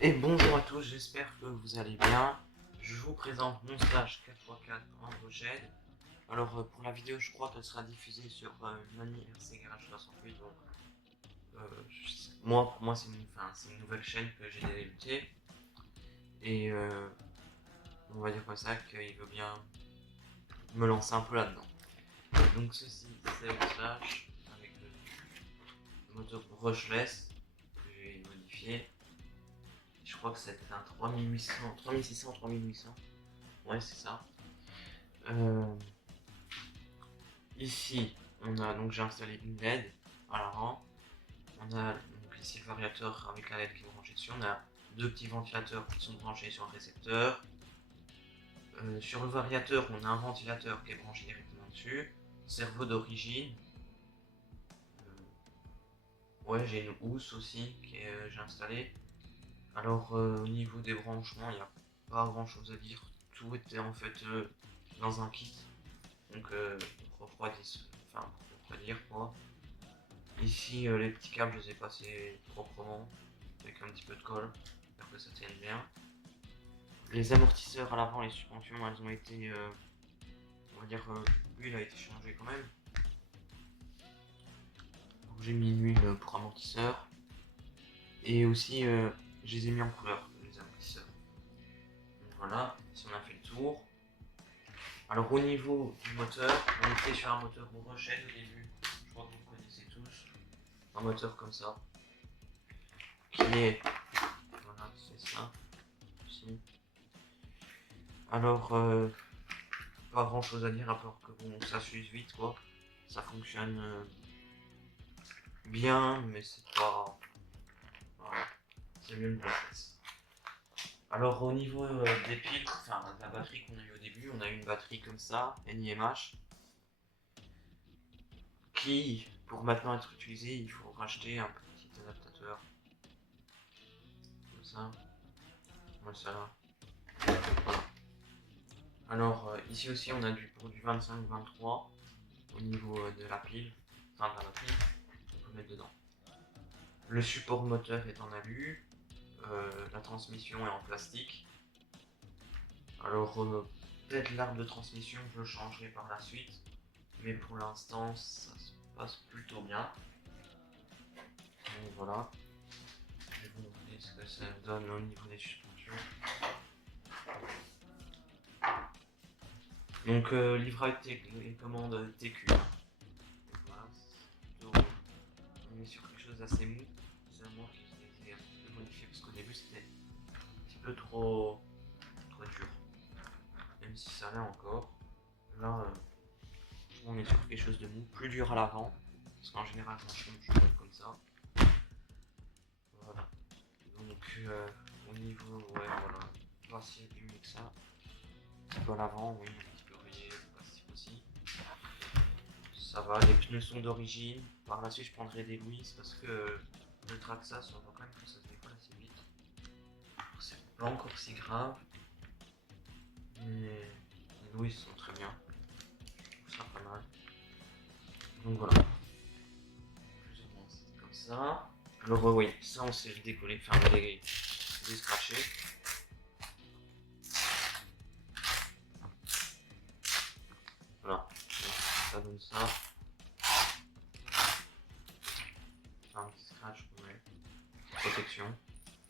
Et bonjour à tous, j'espère que vous allez bien. Je vous présente mon stage 4x4 Android. Alors pour la vidéo, je crois qu'elle sera diffusée sur Nani RC Garage 68. Donc pour moi c'est une nouvelle chaîne que j'ai débutée. Et on va dire comme ça qu'il veut bien me lancer un peu là-dedans. Donc ceci c'est le stage avec le moteur brushless que j'ai modifié. Je crois que c'était un 3800, 3600, 3800. Ouais, c'est ça. Ici, j'ai installé une LED à l'avant. On a donc ici le variateur avec la LED qui est branchée dessus. On a deux petits ventilateurs qui sont branchés sur un récepteur. Sur le variateur, on a un ventilateur qui est branché directement dessus. Servot d'origine. Ouais, j'ai une housse aussi que j'ai installée. Alors au niveau des branchements, il n'y a pas grand chose à dire. Tout était en fait dans un kit. Donc refroidir quoi. Ici les petits câbles je les ai passés proprement avec un petit peu de colle pour que ça tienne bien. Les amortisseurs à l'avant, les suspensions, elles ont été on va dire l'huile a été changée quand même. Donc j'ai mis l'huile pour amortisseur. Et aussi je les ai mis en couleur les amortisseurs. Donc voilà, si on a fait le tour. Alors au niveau du moteur, on était sur un moteur Rochelle au début, je crois que vous connaissez tous, un moteur comme ça, qui est, voilà c'est ça, ici. Alors pas grand chose à dire à part que bon ça s'use vite quoi, ça fonctionne bien mais c'est pas, voilà, c'est mieux le Bluetooth. Alors au niveau des piles, enfin de la batterie qu'on a eu au début, on a eu une batterie comme ça, NiMH, qui, pour maintenant être utilisé, il faut racheter un petit adaptateur. Comme ça. Ouais, ça là. Voilà. Alors, ici aussi, on a pour du 25-23 au niveau de la pile, enfin de la batterie, on peut mettre dedans. Le support moteur est en alu, la transmission est en plastique. Alors, peut-être l'arbre de transmission, je le changerai par la suite, mais pour l'instant, ça se passe plutôt bien. Donc voilà. Je vais vous montrer ce que ça donne au niveau des suspensions. Donc livrage et commande TQ. Voilà, on est sur quelque chose d'assez mou. C'est moi qui l'ai un petit peu modifié parce qu'au début c'était un petit peu trop dur. Même si ça l'est encore. Là on est sur quelque chose de mou, plus dur à l'avant. Parce qu'en général quand je fais comme ça. Voilà. Donc au niveau, ouais voilà, pas si mieux que ça. Un petit peu à l'avant, oui, un petit peu rayé, pas si aussi. Ça va, les pneus sont d'origine. Par la suite, je prendrai des Louis parce que le Traxxas, on voit quand même que ça se décolle assez vite. C'est pas encore si grave. Mais les Louis sont très bien. Je trouve ça pas mal. Donc voilà. Plus ou moins, c'est comme ça. Alors, oui, ça on s'est décollé, enfin, les scratcher. Voilà. Ça donne ça. Un petit scratch, ouais. Protection.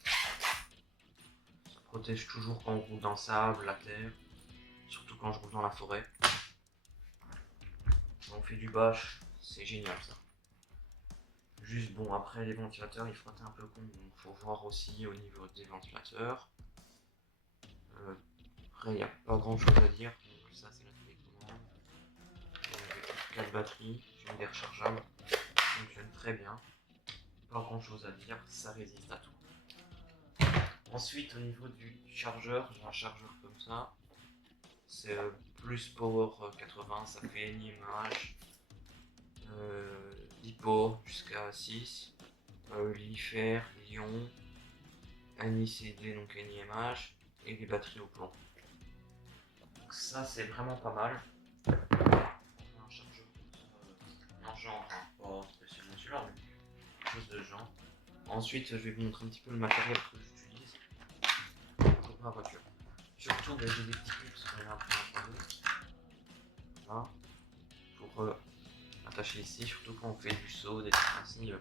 Ça protège toujours quand on roule dans le sable, la terre. Surtout quand je roule dans la forêt. Quand on fait du bâche, c'est génial ça. Juste bon, après les ventilateurs, il frottent un peu con, donc faut voir aussi au niveau des ventilateurs. Après, il n'y a pas grand chose à dire. Donc, ça, c'est la télécommande. J'ai 4 batteries, j'ai une des rechargeables. Ça fonctionne très bien. Pas grand chose à dire, ça résiste à tout. Ensuite, au niveau du chargeur, j'ai un chargeur comme ça. C'est plus Power 80, ça fait NiMH, LiPo jusqu'à 6, l'IFER, Lyon, NiCd, donc NiMH, et les batteries au plomb. Donc ça c'est vraiment pas mal. On a un chargeur en genre, hein, pas spécialement celui-là, mais quelque chose de genre. Ensuite je vais vous montrer un petit peu le matériel que j'utilise. pour ma voiture. Surtout, ben, j'ai des petits clips sur un peu installés. Voilà. Pour attacher ici, surtout quand on fait du saut, des trucs ainsi.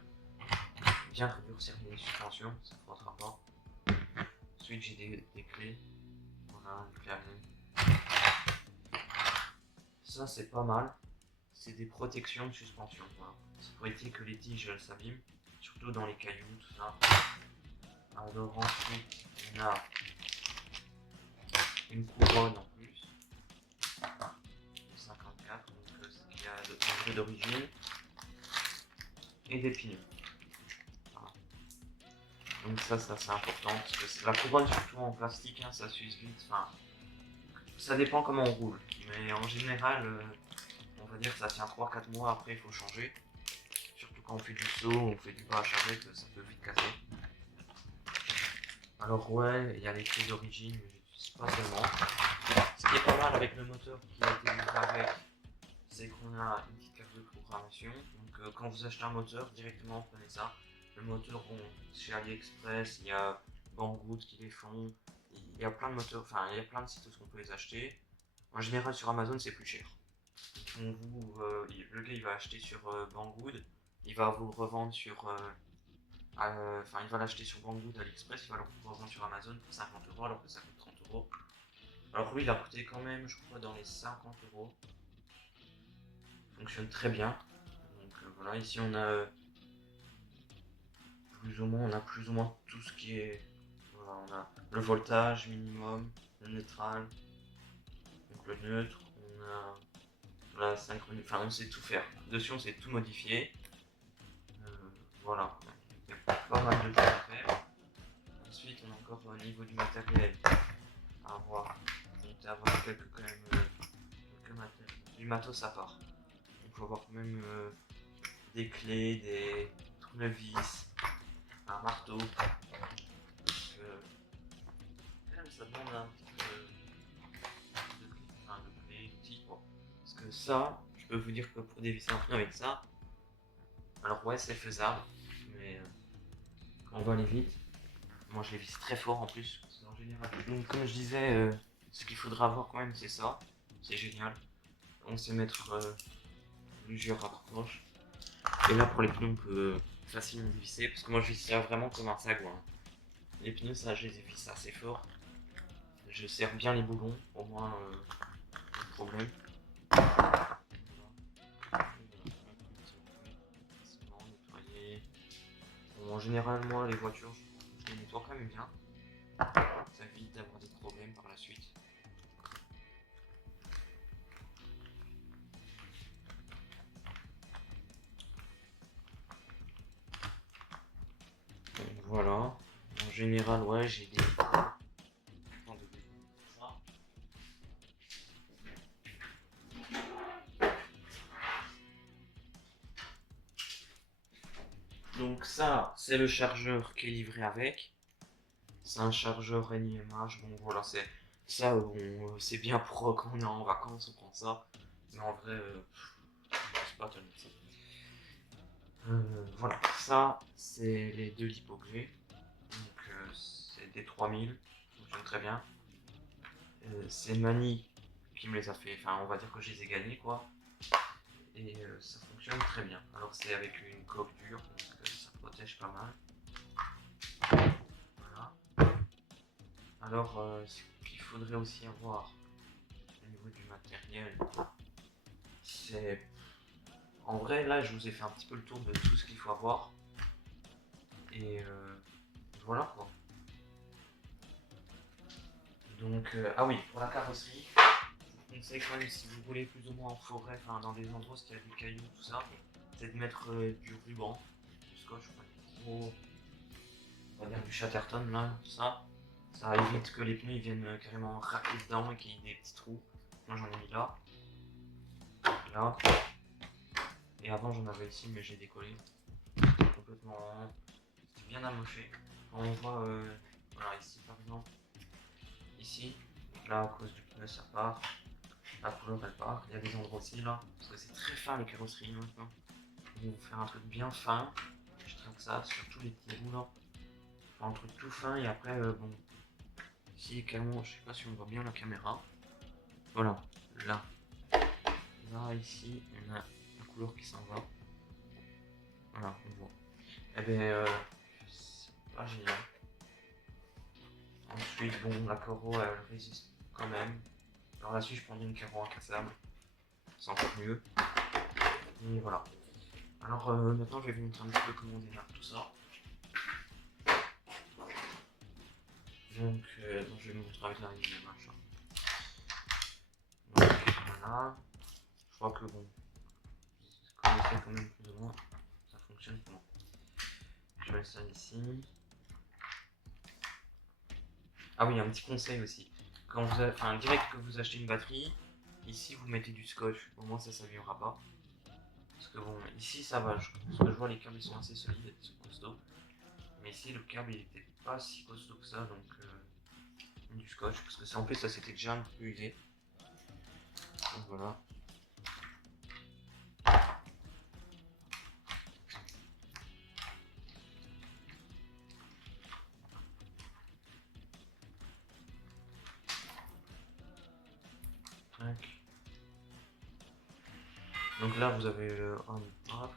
Bien durcir les suspensions, ça ne frottera pas. Ensuite, j'ai des clés. Voilà, des clés à main. Ça, c'est pas mal. C'est des protections de suspension. Voilà. C'est pour éviter que les tiges s'abîment, surtout dans les cailloux, tout ça. Alors ensuite, on a une couronne en plus. De 54, donc ce qu'il y a de d'origine. Et des pignons. Voilà. Donc ça c'est important, parce que la couronne, surtout en plastique, hein, ça s'use vite. Enfin, ça dépend comment on roule. Mais en général, on va dire que ça tient 3-4 mois, après il faut changer. Surtout quand on fait du saut, on fait du bas à charrette, ça peut vite casser. Alors ouais, il y a les clés d'origine, mais j'utilise pas seulement. Ce qui est pas mal avec le moteur qui a été livré avec, c'est qu'on a une petite carte de programmation. Donc quand vous achetez un moteur, directement prenez ça. Le moteur, bon, chez AliExpress, il y a Banggood qui les font. Il y a plein de moteurs, enfin il y a plein de sites où on peut les acheter. En général sur Amazon c'est plus cher. Donc le gars il va acheter sur Banggood, il va vous le revendre sur enfin, il va l'acheter sur Banggood, AliExpress, il va le revendre sur Amazon pour 50 € alors que ça coûte 30 €. Alors lui, il a coûté quand même, je crois, dans les 50 €. Fonctionne très bien. Donc voilà, ici on a plus ou moins tout ce qui est. Voilà, on a le voltage minimum, le neutral, donc le neutre, on a la synchronie, enfin on sait tout faire. Dessus on sait tout modifier. Voilà, il y a pas mal de choses à faire. Ensuite, on a encore au niveau du matériel à avoir. Donc, à avoir quand même du matos à part. Donc, il faut avoir quand même des clés, des tournevis, un marteau. Donc, quand même, ça demande un petit peu de clés, d'outils. Bon. Parce que ça, je peux vous dire que pour dévisser un pneu avec ça, alors ouais, c'est faisable, mais quand on va aller vite, moi je les visse très fort en plus. En général. Donc comme je disais, ce qu'il faudra avoir quand même c'est ça. C'est génial. On sait mettre plusieurs rapproches. Et là pour les pneus on peut facilement dévisser. Parce que moi je visse ça vraiment comme un sagouin. Les pneus ça je les visse assez fort. Je serre bien les boulons, au moins pas de problème. Bon, en général moi les voitures je les nettoie quand même bien. Ça évite d'avoir des problèmes par la suite. Donc voilà. En général, ouais, j'ai des. Donc ça, c'est le chargeur qui est livré avec. C'est un chargeur NiMH. Bon voilà, c'est ça. Bon, c'est bien pour quand on est en vacances, on prend ça. Mais en vrai, c'est pas tellement ça. Voilà, ça, c'est les deux lipos que j'ai. Donc c'est des 3000, ça fonctionne très bien. C'est Mani qui me les a fait. Enfin, on va dire que je les ai gagnés quoi. Et ça fonctionne très bien. Alors c'est avec une coque dure, donc ça protège pas mal. Voilà. Alors ce qu'il faudrait aussi avoir au niveau du matériel, c'est... En vrai là je vous ai fait un petit peu le tour de tout ce qu'il faut avoir. Et voilà quoi. Donc ah oui, pour la carrosserie, je vous conseille quand même si vous voulez plus ou moins en forêt, enfin dans des endroits où il y a des cailloux, tout ça, c'est de mettre du ruban, du scotch, trop, on va dire du Chatterton là, tout ça. Ça évite que les pneus ils viennent carrément racler dedans et qu'il y ait des petits trous. Moi j'en ai mis là, là. Et avant j'en avais ici mais j'ai décollé. Complètement bien amoché. Quand on voit voilà ici par exemple. Ici, là à cause du pneu ça part. La couleur elle part. Il y a des endroits aussi là. Parce que c'est très fin les carrosseries maintenant. Ils vont vous faire un truc bien fin. Je traque ça sur tous les petits roues là. Enfin, un truc tout fin et après bon. Ici également, je sais pas si on voit bien la caméra. Voilà, là. Là, ici, on a la couleur qui s'en va. Voilà, on voit. Eh bien, c'est pas génial. Ensuite, bon, la coro, elle résiste quand même. Par la suite, je prendrai une caro incassable. C'est encore mieux. Et voilà. Alors, maintenant, je vais vous montrer un petit peu comment on démarre tout ça. Donc, je vais vous montrer avec la rivière, machin. Donc, voilà. Je crois que bon, vous connaissez quand même plus ou moins. Ça fonctionne comment. Je mets ça ici. Ah oui, un petit conseil aussi. Quand vous avez, enfin, direct que vous achetez une batterie, ici vous mettez du scotch. Au moins ça s'abîmera pas. Parce que bon, ici ça va. Parce que je vois les câbles ils sont assez solides, ils sont costauds. Mais ici le câble il était pas si costaud que ça, donc du scotch. Parce que ça en plus ça s'était déjà un peu usé. Donc voilà. Tac. Donc là vous avez le on off.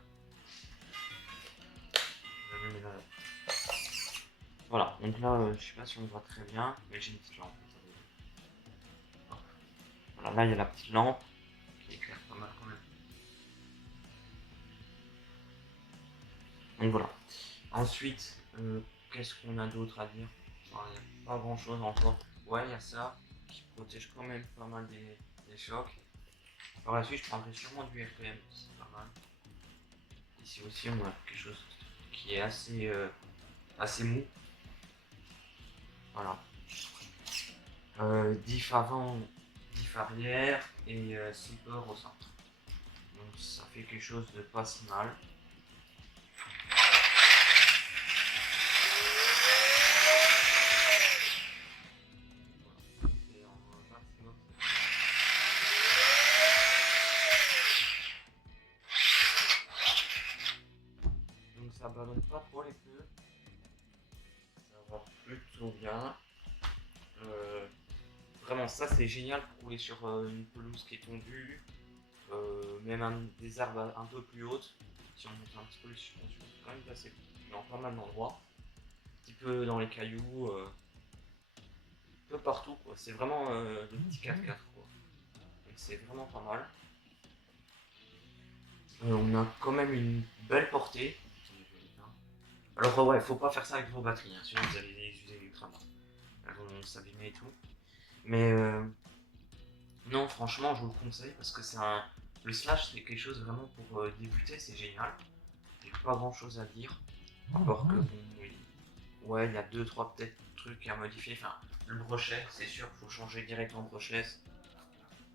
Voilà, donc là je sais pas si on voit très bien, mais j'ai une petite lampe. Voilà, là il y a la petite lampe qui éclaire pas mal quand même. Donc voilà. Ensuite, qu'est-ce qu'on a d'autre à dire? Enfin, il n'y a pas grand chose encore. Ouais, il y a ça qui protège quand même pas mal des chocs. Par la suite, je prendrai sûrement du RPM, c'est pas mal. Ici aussi, on a quelque chose qui est assez mou. Voilà. Diff avant, diff arrière et zipper au centre. Donc ça fait quelque chose de pas si mal. Donc ça ballonne pas trop les pneus. Ça va plutôt bien. Vraiment ça c'est génial pour rouler sur une pelouse qui est tondue. Même des herbes un peu plus hautes. Si on monte un petit peu les suspensions, c'est quand même passé dans pas mal d'endroits. Un petit peu dans les cailloux. Un peu partout quoi. C'est vraiment le petit 4x4 quoi. Donc c'est vraiment pas mal. On a quand même une belle portée. Alors ouais, faut pas faire ça avec vos batteries, hein, sinon vous allez les user ultra. Elles vont s'abîmer et tout. Mais non, franchement, je vous le conseille parce que le slash, c'est quelque chose vraiment pour débuter, c'est génial. J'ai pas grand chose à dire. Encore que, bon, oui. Ouais, il y a 2-3 peut-être trucs à modifier. Enfin, le brochet, c'est sûr qu'il faut changer direct en brochet.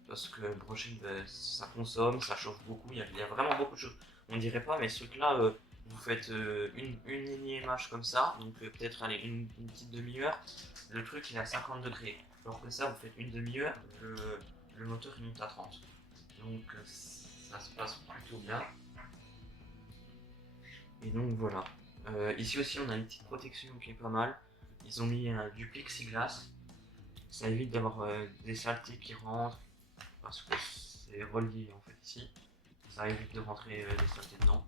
Parce que le brochet, ben, ça consomme, ça chauffe beaucoup. Il y a vraiment beaucoup de choses. On dirait pas, mais ce truc-là, vous faites une lignée MH comme ça, donc peut-être aller une petite demi-heure. Le truc, il est à 50 degrés. Alors que ça, vous faites une demi-heure, le moteur il monte à 30. Donc ça se passe plutôt bien. Et donc voilà. Ici aussi on a une petite protection qui est pas mal. Ils ont mis du plexiglas. Ça évite d'avoir des saletés qui rentrent. Parce que c'est relié en fait ici. Ça évite de rentrer des saletés dedans.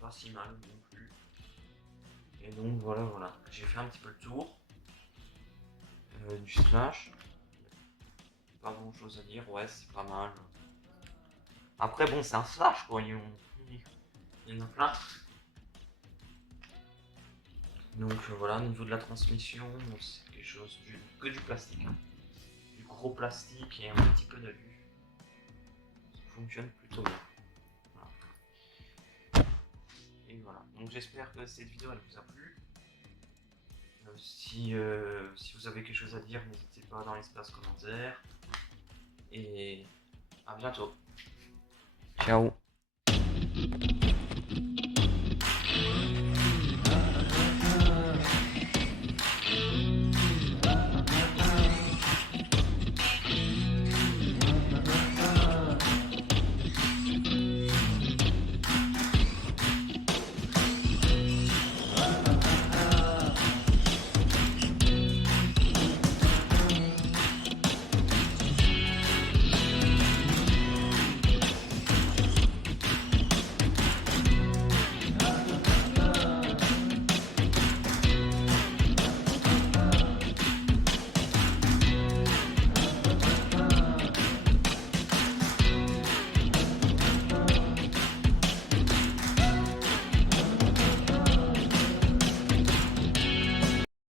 Pas si mal non plus. Et donc voilà. J'ai fait un petit peu le tour du slash. Pas grand chose à dire. Ouais, c'est pas mal. Après bon, c'est un slash quoi. Il y en a plein. Donc voilà, au niveau de la transmission, c'est quelque chose que du plastique. Hein. Du gros plastique et un petit peu d'alu. Ça fonctionne plutôt bien. Voilà. Et voilà. Donc j'espère que cette vidéo elle vous a plu. Si vous avez quelque chose à dire, n'hésitez pas dans l'espace commentaire. Et à bientôt. Ciao.